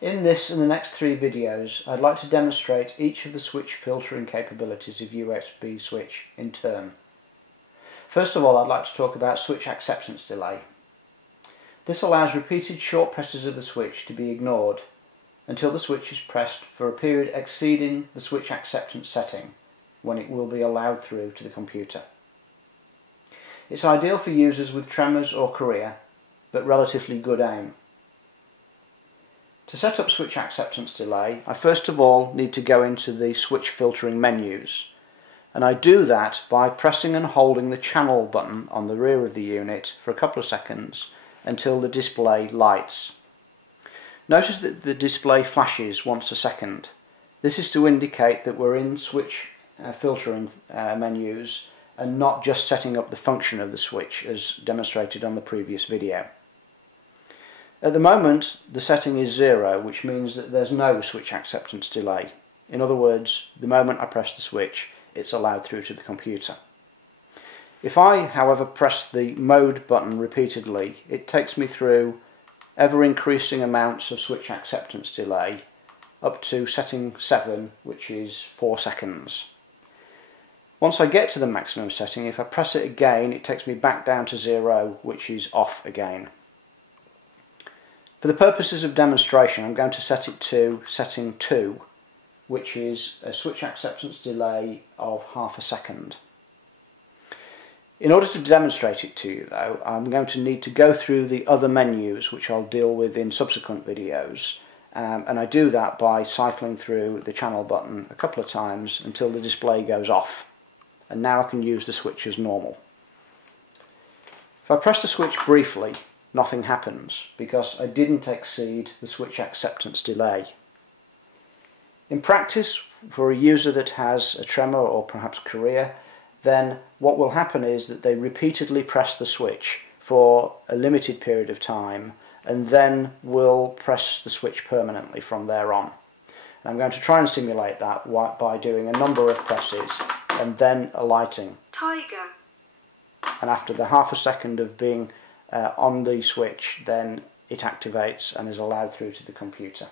In this and the next 3 videos, I'd like to demonstrate each of the switch filtering capabilities of USB switch in turn. First of all, I'd like to talk about switch acceptance delay. This allows repeated short presses of the switch to be ignored until the switch is pressed for a period exceeding the switch acceptance setting, when it will be allowed through to the computer. It's ideal for users with tremors or chorea, but relatively good aim. To set up switch acceptance delay, I first of all need to go into the switch filtering menus, and I do that by pressing and holding the channel button on the rear of the unit for a couple of seconds until the display lights. Notice that the display flashes once a second. This is to indicate that we're in switch filtering menus and not just setting up the function of the switch as demonstrated on the previous video. At the moment, the setting is 0, which means that there's no switch acceptance delay. In other words, the moment I press the switch, it's allowed through to the computer. If I, however, press the mode button repeatedly, it takes me through ever-increasing amounts of switch acceptance delay, up to setting 7, which is 4 seconds. Once I get to the maximum setting, if I press it again, it takes me back down to 0, which is off again. For the purposes of demonstration, I'm going to set it to setting 2, which is a switch acceptance delay of half a second. In order to demonstrate it to you though, I'm going to need to go through the other menus, which I'll deal with in subsequent videos, and I do that by cycling through the channel button a couple of times until the display goes off, and now I can use the switch as normal. If I press the switch briefly, nothing happens because I didn't exceed the switch acceptance delay. In practice, for a user that has a tremor or perhaps chorea, then what will happen is that they repeatedly press the switch for a limited period of time and then will press the switch permanently from there on. And I'm going to try and simulate that by doing a number of presses and then alighting. Tiger. And after the half a second of being on the switch, then it activates and is allowed through to the computer.